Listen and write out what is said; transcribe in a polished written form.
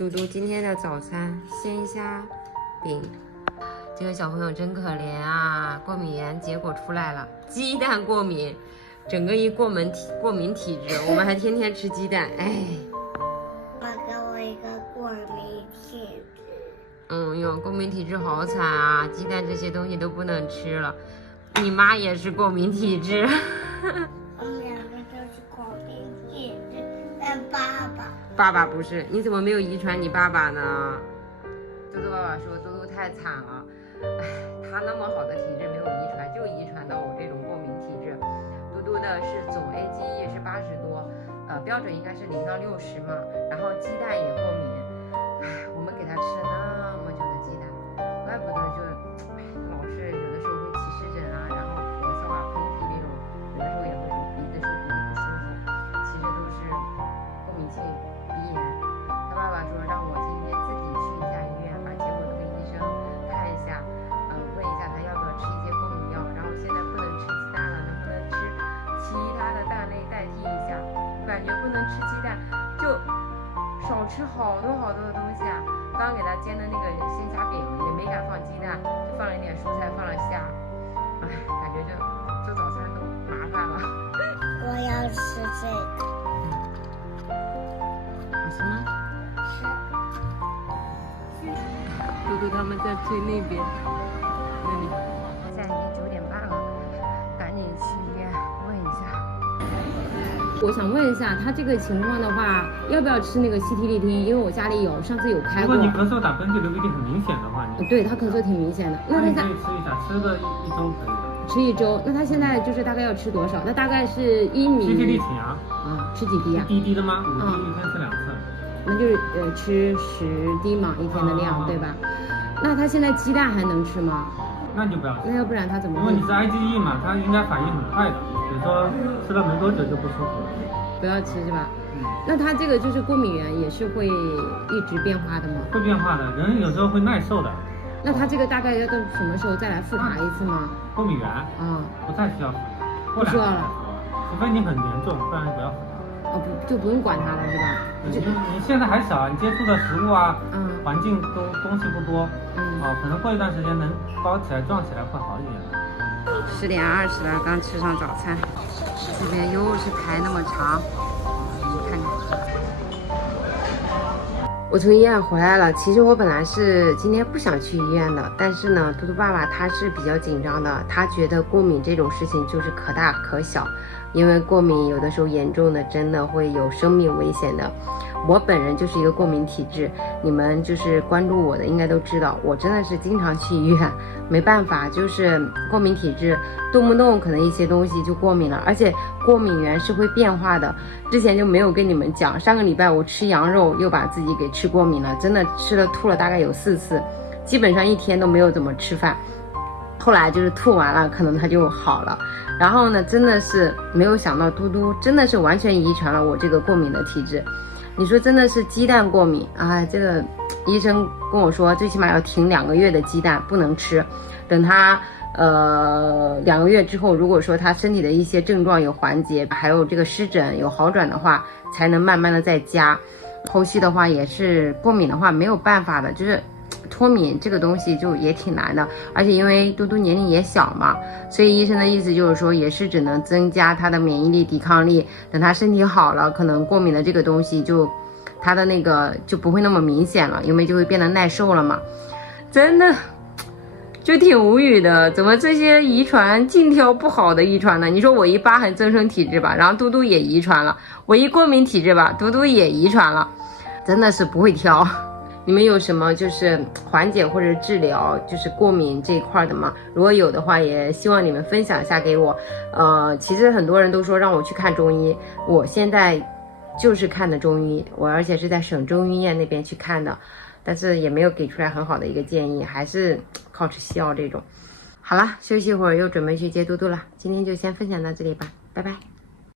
嘟嘟今天的早餐鲜虾饼。这个小朋友真可怜啊，过敏原结果出来了，鸡蛋过敏，整个一过敏体质，我们还天天吃鸡蛋，哎。我给我一个过敏体质。哟，过敏体质好惨啊，鸡蛋这些东西都不能吃了。你妈也是过敏体质。我们两个都是过敏体质，但爸爸不是，你怎么没有遗传你爸爸呢？嘟嘟爸爸说嘟嘟太惨了，他那么好的体质没有遗传，就遗传到我这种过敏体质。嘟嘟的是总 AGE 是80多，标准应该是0到60嘛，然后鸡蛋也过敏，我们给他吃那么久的鸡蛋，怪不得就老是有的时候会起湿疹啊，然后咳嗽啊、喷嚏那种，有的时候也会鼻子说鼻子不舒服，其实都是过敏性鼻炎。他爸爸说让我今天自己去一下医院，把结果都给医生看一下，问一下他要不要吃一些过敏药，然后现在不能吃鸡蛋了，能不能吃其他的蛋类代替一下？我感觉不能吃鸡蛋就少吃好多的东西啊。刚给他煎的那个鲜虾饼也没敢放鸡蛋，就放了一点蔬菜，放了虾，感觉就做早餐都麻烦了。我要吃这个。好吃吗？嘟嘟他们在最那边，那里。现在已经9点半了，赶紧去医院问一下。我想问一下，他这个情况的话，要不要吃那个西替利汀？因为我家里有，上次有开过。如果你咳嗽、打喷嚏、流鼻涕很明显的话，对他咳嗽挺明显的。那你可以吃一下，吃个一周可以的。吃1周，那他现在就是大概要吃多少？那大概是1米。西替利嗪啊。吃几滴啊？一滴的吗？5滴，一天吃2次。那就是吃10滴嘛，一天的量，对吧？那他现在鸡蛋还能吃吗？那你就不要吃。那要不然他怎么会？因为你是 IgE 嘛，它应该反应很快的，比如说吃了没多久就不舒服了。不要吃是吧？那他这个就是过敏源也是会一直变化的吗？会变化的，人有时候会耐受的。那他这个大概要到什么时候再来复查一次吗？过敏源不再需要复查，不需要了，除非你很严重，不然就不要复查。就不用管它了是吧？你现在还小，你接触的食物啊，环境都东西不多，可能过一段时间能高起来、壮起来会好一点。10点20了，刚吃上早餐，这边又是排那么长，你看看。我从医院回来了，其实我本来是今天不想去医院的，但是呢，嘟嘟爸爸他是比较紧张的，他觉得过敏这种事情就是可大可小，因为过敏有的时候严重的真的会有生命危险的。我本人就是一个过敏体质，你们就是关注我的应该都知道，我真的是经常去医院，没办法，就是过敏体质，动不动可能一些东西就过敏了，而且过敏源是会变化的。之前就没有跟你们讲，上个礼拜我吃羊肉又把自己给吃过敏了，真的吃了吐了大概有4次，基本上一天都没有怎么吃饭。后来就是吐完了，可能它就好了。然后呢，真的是没有想到嘟嘟真的是完全遗传了我这个过敏的体质。你说真的是鸡蛋过敏啊？这个医生跟我说，最起码要停2个月的鸡蛋不能吃，等他2个月之后，如果说他身体的一些症状有缓解，还有这个湿疹有好转的话，才能慢慢的再加。后期的话也是过敏的话没有办法的，就是脱敏这个东西就也挺难的，而且因为嘟嘟年龄也小嘛，所以医生的意思就是说，也是只能增加他的免疫力、抵抗力。等他身体好了，可能过敏的这个东西就他的那个就不会那么明显了，因为就会变得耐受了嘛。真的就挺无语的，怎么这些遗传尽挑不好的遗传呢？你说我一疤痕增生体质吧，然后嘟嘟也遗传了；我一过敏体质吧，嘟嘟也遗传了，真的是不会挑。你们有什么就是缓解或者治疗就是过敏这一块的吗？如果有的话，也希望你们分享一下给我。其实很多人都说让我去看中医，我现在就是看的中医，我而且是在省中医院那边去看的，但是也没有给出来很好的一个建议，还是靠吃西药这种。好了，休息一会儿，又准备去接嘟嘟了。今天就先分享到这里吧，拜拜。